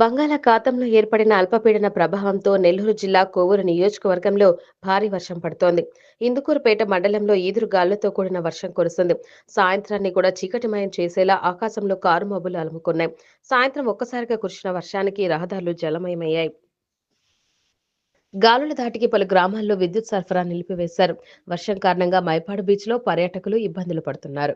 బంగాళాఖాతంలో ఏర్పడిన అల్పపీడన ప్రభావంతో నెల్లూరు జిల్లా కొవ్వూరు నియోజకవర్గంలో భారీ వర్షం పడుతోంది. ఇందుకూరుపేట మండలంలో ఈదురుగాలులతో కూడిన వర్షం కురుస్తుంది. సాయంత్రాన్ని కూడా చీకటిమయం చేసేలా ఆకాశంలో కారుమబ్బులు అలుముకున్నాయి. సాయంత్రం ఒక్కసారిగా కురిసిన వర్షానికి రహదారులు జలమయమయ్యాయి. గాలుల ధాటికి పలు గ్రామాల్లో విద్యుత్ సరఫరా నిలిపివేశారు. వర్షం కారణంగా మైపాడు బీచ్లో పర్యాటకులు ఇబ్బందులు పడుతున్నారు.